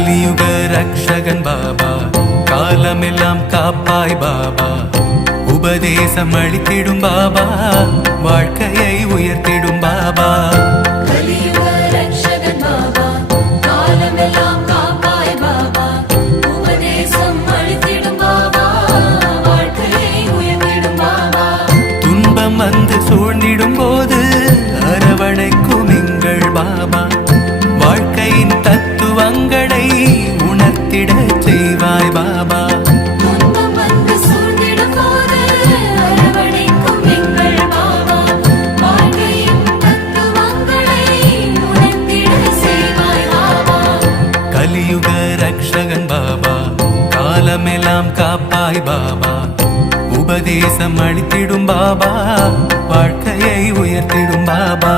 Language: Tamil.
கலியுக ரக்ஷகன் பாபா, காலமெல்லாம் காப்பாய் பாபா, உபதேசம் அளித்திடும் பாபா, வாழ்க்கையை உயர்த்திடும் பாபா. கலியுக ரக்ஷகன் பாபா, காலமெல்லாம் காப்பாய் பாபா, உபதேசம் அளித்திடும் பாபா, வாழ்க்கையை உயர்த்திடும் பாபா. துன்பம் வந்து சூழ்ந்திடும் போது அரவணைக்கும் எங்கள் பாபா, வாழ்க்கையின் தத்துவங்களை உணர்த்திட செய்வாய் பாபா. துன்பம் வந்து சூழ்ந்திடும் போது அரவணைக்கும் எங்கள் பாபா, வாழ்க்கையின் தத்துவங்களை உணர்த்திட செய்வாய் பாபா. கலியுக ரக்ஷகன் பாபா, காலமெல்லாம் காப்பாய் பாபா, உபதேசம் அளித்திடும் பாபா, வாழ்க்கையை உயர்த்திடும் பாபா.